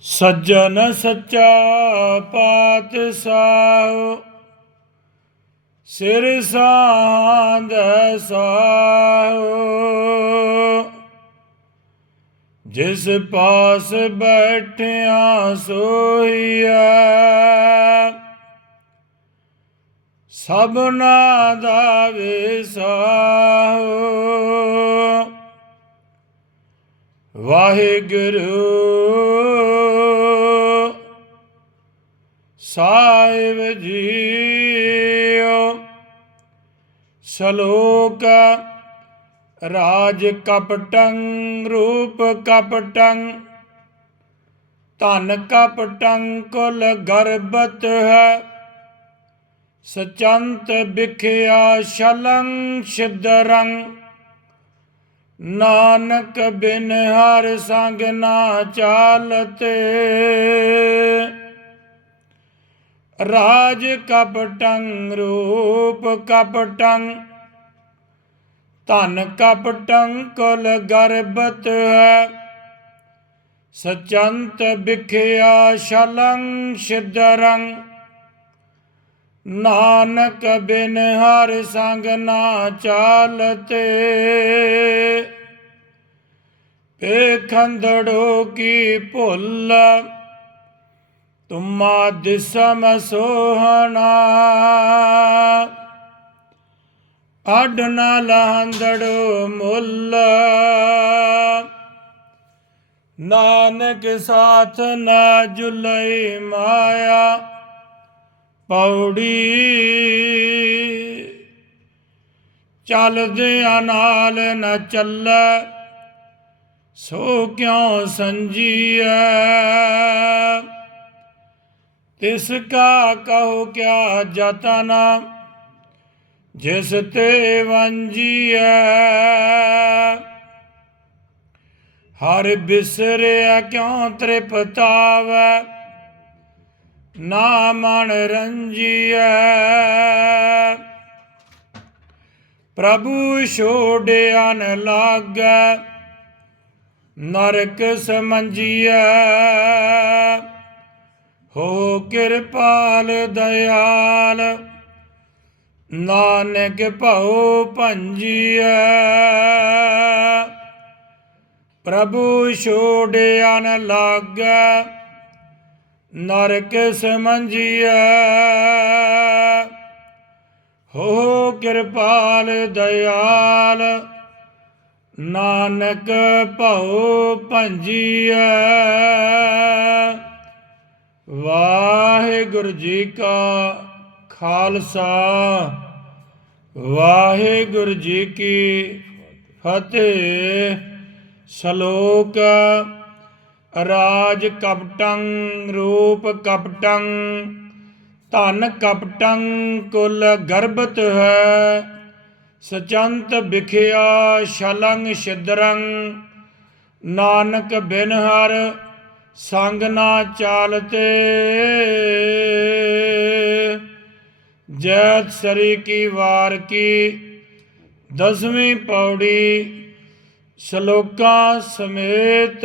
ਸੱਜਣ ਸੱਚਾ ਪਾਤਸ਼ਾਹ ਸਿਰ ਸਾਂਦ ਸਾਹੁ। ਜਿਸ ਪਾਸ ਬੈਠਿਆ ਸੋਈਐ ਸਭਨਾ ਦਾ ਵਿਸਾਹੁ। ਵਾਹਿਗੁਰੂ ਸਾਹਿਬ ਜੀਓ। ਸ਼ਲੋਕ ਰਾਜ ਕਪਟੰ, ਰੂਪ ਕਪਟੰ, ਧਨ ਕਪਟੰ ਕੁਲ ਗਰਬਤ ਹੈ। ਸਚੰਤ ਬਿਖਿਆ ਸ਼ਲੰ ਸਿਧਰੰ ਨਾਨਕ ਬਿਨ ਹਰ ਸੰਗ ਨਾ ਚਾਲਤੇ। ਰਾਜ ਕਪਟੰ ਰੂਪ ਕਪਟੰ, ਧਨ ਕਪਟੰ ਕੁਲ ਗਰਬਤ ਹੈ। ਸਚੰਤ ਬਿਖਿਆ ਸ਼ਲੰ ਸਿਧਰੰ ਨਾਨਕ ਬਿਨ ਹਰ ਸੰਗ ਨਾ ਚਾਲਤੇ। ਪੇਖੰਦੜੋ ਕੀ ਭੁੱਲ ਤੁਮਾ ਦਿਸਮ ਸੋਹਣਾ। ਅੱਡ ਨਾ ਲਹੰਦੜੋ ਮੁੱਲ। ਨਾਨਕ ਸਾਥ ਨਾ ਜੁਲਈ ਮਾਇਆ। ਪੌੜੀ ਚੱਲਦਿਆਂ ਨਾਲ ਨ ਚੱਲੈ। ਸੋ ਕਿਉ ਸੰਜੀਐ? ਤਿਸ ਕਾ ਕਹੋ ਕਿਆ ਜਤਨ, ਜਿਸ ਤੇ ਵੰਜੀਐ। ਹਰ ਬਿਸਰਿਆ ਕਿਉ ਤ੍ਰਿਪਤਾਵੈ? ਨਾ ਮਨ ਰੰਜੀਐ। ਪ੍ਰਭੂ ਛੋੜਿਆ ਨ ਲਾਗੈ, ਨਰਕ ਸਮੰਜੀਐ ਹੋ ਕਿਰਪਾਲ ਦਇਆਲ, ਨਾਨਕ ਭਉ ਭੰਜੀਐ। ਪ੍ਰਭੂ ਛੋੜਿਆ ਨ ਲਾਗੈ, ਨਰਕ ਸਮੰਜੀਐ। ਹੋ ਕਿਰਪਾਲ ਦਇਆਲ, ਨਾਨਕ ਭਉ ਭੰਜੀਐ। ਵਾਹਿਗੁਰੂ ਜੀ ਕਾ ਖਾਲਸਾ, ਵਾਹਿਗੁਰੂ ਜੀ ਕੀ ਫਤਿਹ। ਸ਼ਲੋਕ ਰਾਜ ਕਪਟੰ, ਰੂਪ ਕਪਟੰ, ਧਨ ਕਪਟੰ, ਕੁਲ ਗਰਭਤ ਹੈ। ਸਚੰਤ ਵਿਖਿਆ ਸ਼ਲੰਗ ਛਿਦਰੰ, ਨਾਨਕ ਬਿਨ ਹਰ ਸੰਗ ਨਾ ਚਾਲਤੇ। ਜੈਤ ਸਰੀ ਕੀ ਵਾਰ ਕੀ ਦਸਵੀਂ ਪੌੜੀ ਸ਼ਲੋਕਾਂ ਸਮੇਤ।